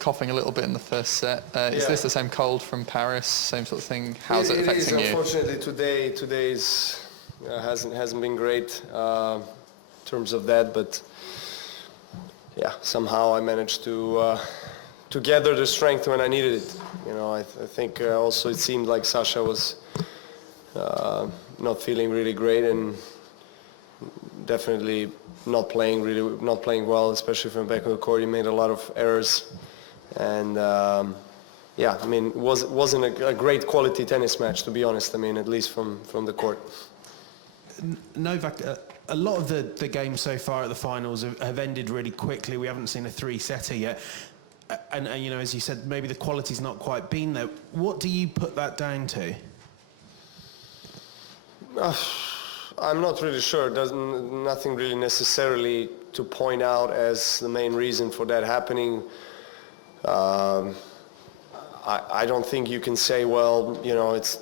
coughing a little bit in the first set. Is this the same cold from Paris? Same sort of thing? How's it affecting you? Unfortunately, today's hasn't been great in terms of that, but yeah, somehow I managed to gather the strength when I needed it. You know, I think also it seemed like Sasha was not feeling really great and definitely not playing well, especially from back of the court. He made a lot of errors, and yeah, I mean, it wasn't a great quality tennis match, to be honest. I mean, at least from the court. Novak, a lot of the games so far at the finals have ended really quickly. We haven't seen a three-setter yet. And you know, as you said, maybe the quality's not quite been there. What do you put that down to? I'm not really sure. Nothing really necessarily to point out as the main reason for that happening. I don't think you can say, well, you know, it's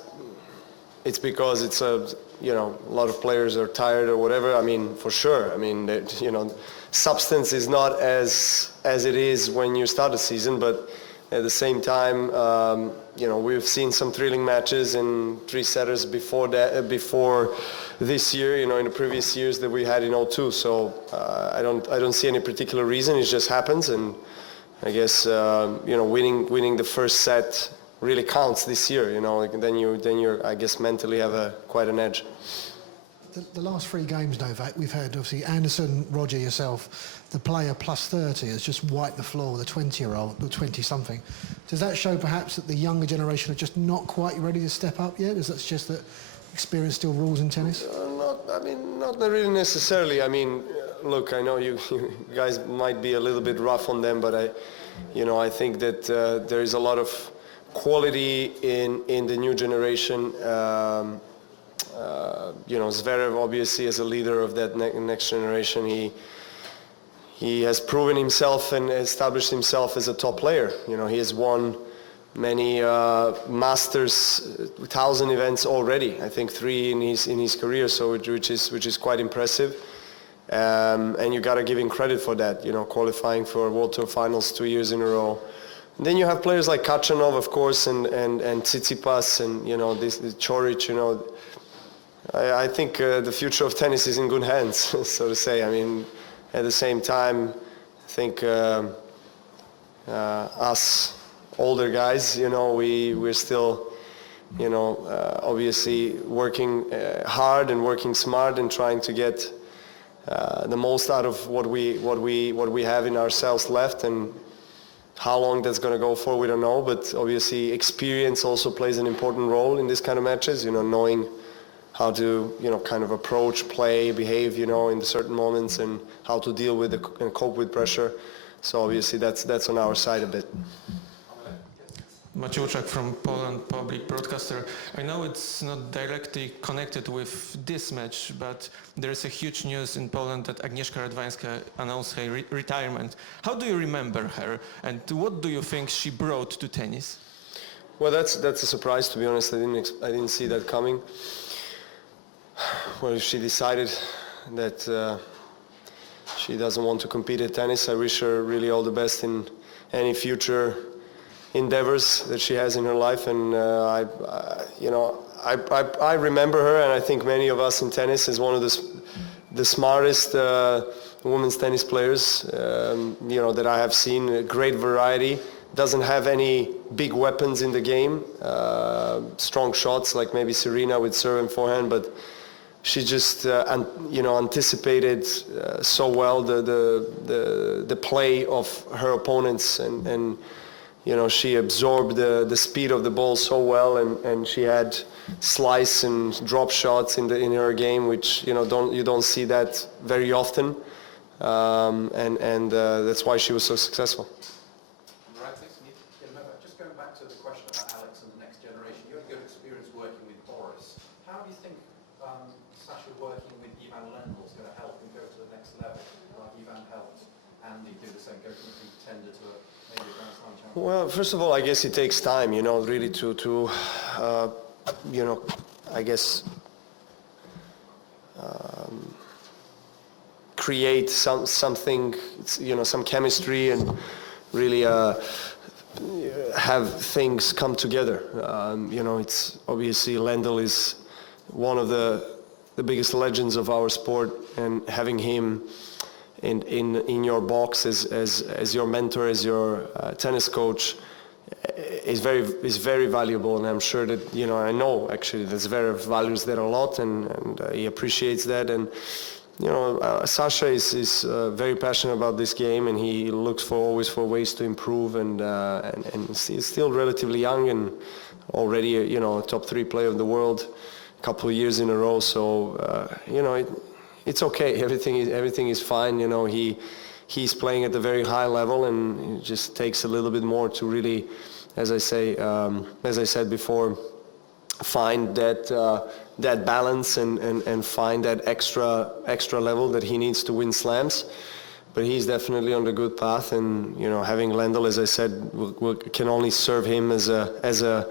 because it's a lot of players are tired or whatever. I mean, for sure. I mean, you know, substance is not as it is when you start a season, but at the same time, you know, we've seen some thrilling matches and three-setters before this year, you know, in the previous years that we had in 02. So I don't see any particular reason. It just happens, and I guess you know, winning the first set really counts this year. You know, like then you I guess mentally have quite an edge. The last three games, Novak, we've had obviously Anderson, Roger, yourself, the player plus 30 has just wiped the floor with a 20-year-old, the 20-something. Does that show perhaps that the younger generation are just not quite ready to step up yet? Is that just that experience still rules in tennis? Not really necessarily. I mean, look, I know you guys might be a little bit rough on them, but I think that there is a lot of quality in the new generation. You know, Zverev obviously as a leader of that next generation, he has proven himself and established himself as a top player. You know, he has won many Masters 1,000 events already. I think 3 in his career, so which is quite impressive. And you got to give him credit for that. You know, qualifying for World Tour Finals 2 years in a row. And then you have players like Kachanov, of course, and Tsitsipas, and you know this Coric. You know, I think the future of tennis is in good hands, so to say. I mean, at the same time, I think us older guys, you know, we're still, you know, obviously working hard and working smart and trying to get the most out of what we have in ourselves left. And how long that's going to go for, we don't know. But obviously, experience also plays an important role in this kind of matches. You know, knowing how to, you know, kind of approach, play, behave, you know, in certain moments, and how to deal with and cope with pressure. So obviously that's on our side a bit. Maciuszak from Poland, public broadcaster. I know it's not directly connected with this match, but there is a huge news in Poland that Agnieszka Radwanska announced her retirement. How do you remember her, and what do you think she brought to tennis? Well, that's a surprise, to be honest. I didn't see that coming. Well, if she decided that she doesn't want to compete at tennis, I wish her really all the best in any future endeavors that she has in her life. And I remember her, and I think many of us in tennis, as one of the smartest women's tennis players, you know, that I have seen. A great variety. Doesn't have any big weapons in the game, strong shots like maybe Serena with serve and forehand, but she just anticipated so well the play of her opponents, and you know, she absorbed the speed of the ball so well, and she had slice and drop shots in her game, which, you know, you don't see that very often, and that's why she was so successful. Just going back to the question about Alex and the next generation, you had a good experience working with Boris. How do you think Sasha working with Ivan Lendl is going to help him go to the next level, like Ivan helped Andy do the same, go from a contender to maybe a Grand Slam champion? Well, first of all, I guess it takes time, you know, really to you know, I guess create something, you know, some chemistry, and really have things come together. You know, it's obviously Lendl is one of the biggest legends of our sport, and having him in your box as your mentor, as your tennis coach, is very valuable. And I'm sure that, you know, I know actually that Zverev values that a lot, and he appreciates that. And you know, Sasha is very passionate about this game, and he looks always for ways to improve. And he's still relatively young, and already you know, a top 3 player of the world, a couple of years in a row. So you know, it's okay. Everything is fine. You know, he's playing at a very high level, and it just takes a little bit more to really, as I said before, find that balance and find that extra level that he needs to win slams. But he's definitely on the good path, and you know, having Lendl, as I said, can only serve him as a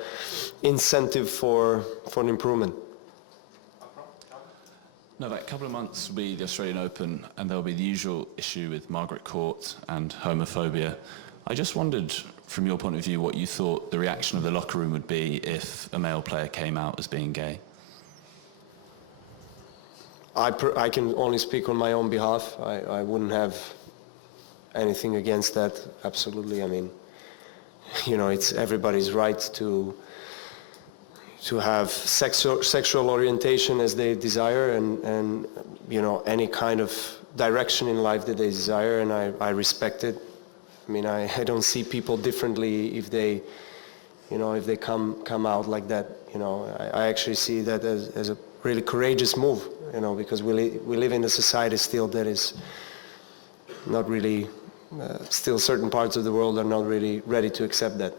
incentive for an improvement. Novak, a couple of months will be the Australian Open, and there'll be the usual issue with Margaret Court and homophobia. I just wondered, from your point of view, what you thought the reaction of the locker room would be if a male player came out as being gay. I can only speak on my own behalf. I wouldn't have anything against that, absolutely. I mean, you know, it's everybody's right to have sexual orientation as they desire, and you know, any kind of direction in life that they desire, and I respect it. I mean, I don't see people differently if they, you know, if they come out like that. You know, I actually see that as a really courageous move. You know, because we live in a society still that is not really, still certain parts of the world are not really ready to accept that.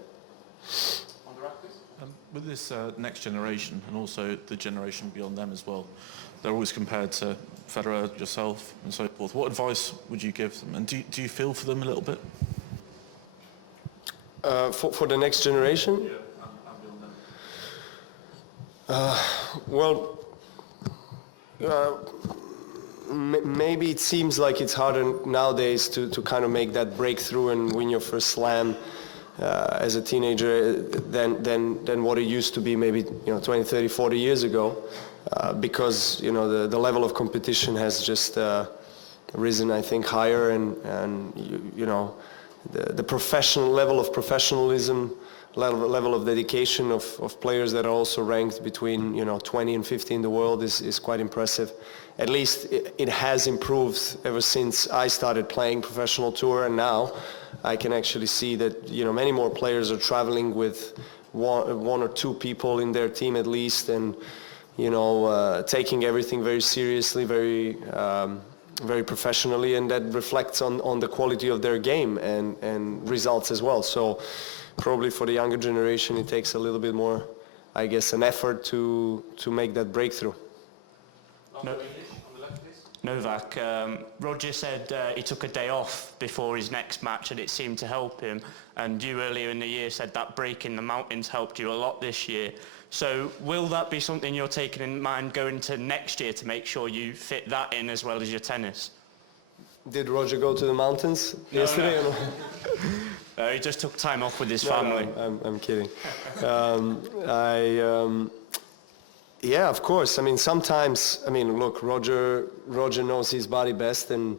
With this next generation, and also the generation beyond them as well, they're always compared to Federer, yourself, and so forth. What advice would you give them? And do you feel for them a little bit? For the next generation? Yeah, and beyond them. Well, maybe it seems like it's harder nowadays to kind of make that breakthrough and win your first slam as a teenager than what it used to be maybe, you know, 20, 30, 40 years ago, because, you know, the level of competition has just risen, I think, higher, and you know, the professional level of professionalism, level of dedication of players that are also ranked between, you know, 20 and 50 in the world is quite impressive. At least it has improved ever since I started playing professional tour, and now I can actually see that, you know, many more players are traveling with one or two people in their team at least, and, you know, taking everything very seriously, very professionally, and that reflects on the quality of their game and results as well. So probably for the younger generation, it takes a little bit more, I guess, an effort to make that breakthrough. Novak, Roger said he took a day off before his next match and it seemed to help him, and you earlier in the year said that break in the mountains helped you a lot this year. So will that be something you're taking in mind going to next year to make sure you fit that in as well as your tennis? Did Roger go to the mountains yesterday? No. He just took time off with his family. No, I'm kidding. Yeah, of course. I mean, sometimes, I mean, look, Roger knows his body best, and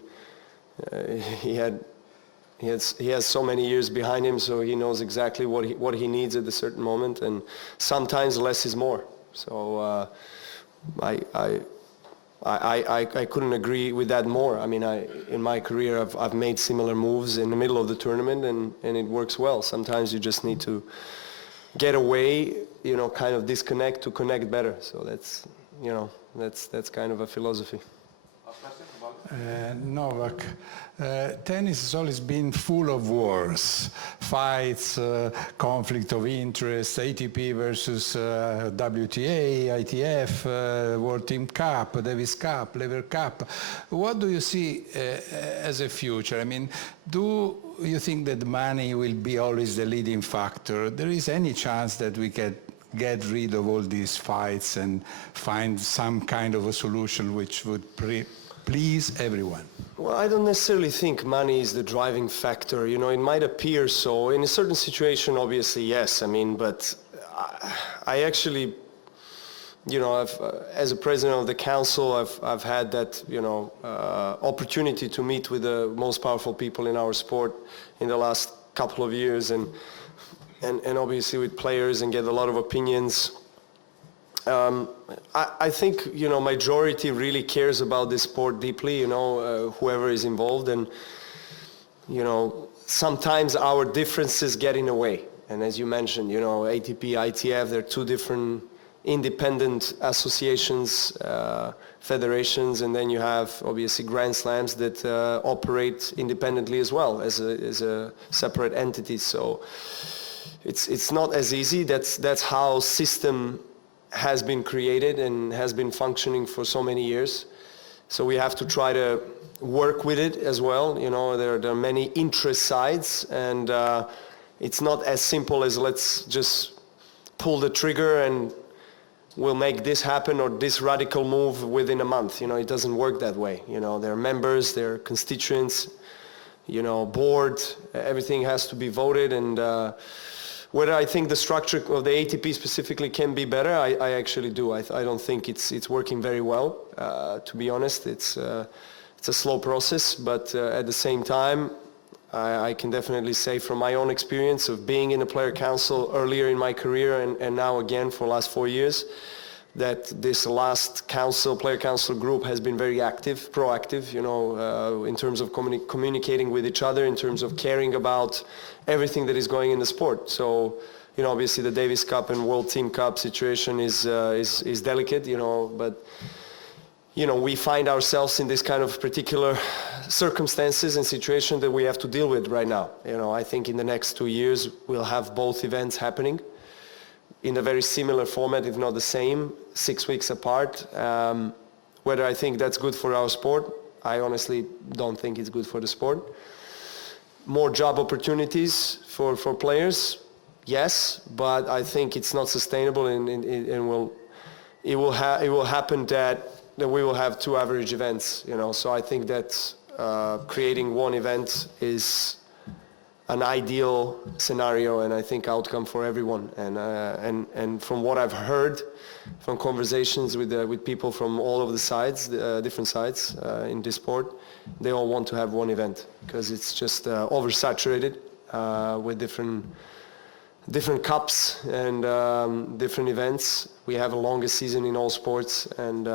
he has so many years behind him, so he knows exactly what he needs at a certain moment, and sometimes less is more. So I couldn't agree with that more. I mean, in my career, I've made similar moves in the middle of the tournament, and it works well. Sometimes you just need to get away, you know, kind of disconnect to connect better. So that's, you know, that's kind of a philosophy. Novak, tennis has always been full of wars, fights, conflict of interest, ATP versus WTA, ITF, World Team Cup, Davis Cup, Lever Cup. What do you see as a future? I mean, do you think that money will be always the leading factor? There is any chance that we can get rid of all these fights and find some kind of a solution which would please everyone? Well, I don't necessarily think money is the driving factor. You know, it might appear so. In a certain situation, obviously, yes. I mean, but I actually, you know, as a president of the council, I've had that, you know, opportunity to meet with the most powerful people in our sport in the last couple of years, and obviously with players, and get a lot of opinions. I think, you know, majority really cares about this sport deeply, you know, whoever is involved, and, you know, sometimes our differences get in the way. And as you mentioned, you know, ATP, ITF, they're two different independent associations, federations, and then you have obviously Grand Slams that operate independently as well as a separate entity. So it's not as easy. That's how system has been created and has been functioning for so many years. So we have to try to work with it as well. You know, there are many interest sides, and it's not as simple as let's just pull the trigger and we'll make this happen, or this radical move within a month. You know, it doesn't work that way. You know, there are members, there are constituents, you know, board, everything has to be voted, and whether I think the structure of the ATP specifically can be better, I actually do. I don't think it's working very well, to be honest. It's a slow process, but at the same time, I can definitely say from my own experience of being in the player council earlier in my career and now again for the last 4 years, that this last player council group has been very active, proactive, you know, in terms of communicating with each other, in terms of caring about everything that is going in the sport. So, you know, obviously the Davis Cup and World Team Cup situation is delicate, you know, but, you know, we find ourselves in this kind of particular circumstances and situation that we have to deal with right now. You know, I think in the next 2 years we'll have both events happening in a very similar format, if not the same, 6 weeks apart. Whether I think that's good for our sport, I honestly don't think it's good for the sport. More job opportunities for players, yes, but I think it's not sustainable, and it will happen that we will have 2 average events, you know. So I think that creating one event is an ideal scenario, and I think outcome for everyone. And from what I've heard from conversations with people from all of the sides, different sides in this sport, they all want to have one event because it's just oversaturated with different cups and different events. We have a longer season in all sports, and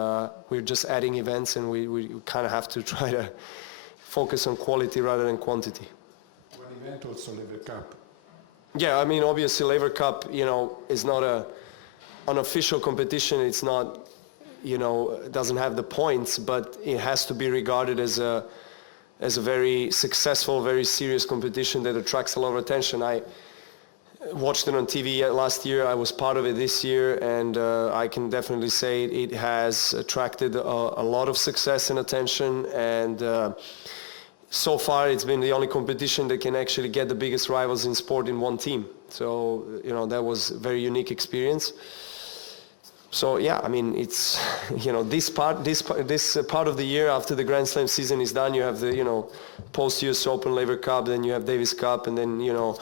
we're just adding events, and we kind of have to try to focus on quality rather than quantity. One event, also Lever Cup. Yeah, I mean, obviously Lever Cup, you know, is not an official competition. It's not, you know, it doesn't have the points, but it has to be regarded as a very successful, very serious competition that attracts a lot of attention. I watched it on TV last year. I was part of it this year, and I can definitely say it has attracted a lot of success and attention, and so far it's been the only competition that can actually get the biggest rivals in sport in one team. So, you know, that was a very unique experience. So yeah, I mean, it's, you know, this part of the year after the Grand Slam season is done, you have the, you know, post-US Open, Lever Cup, then you have Davis Cup, and then, you know,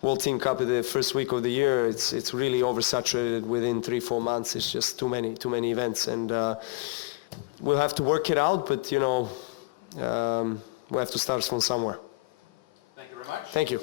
World Team Cup in the first week of the year. It's really oversaturated within 3-4 months. It's just too many events, and we'll have to work it out. But you know, we have to start from somewhere. Thank you very much. Thank you.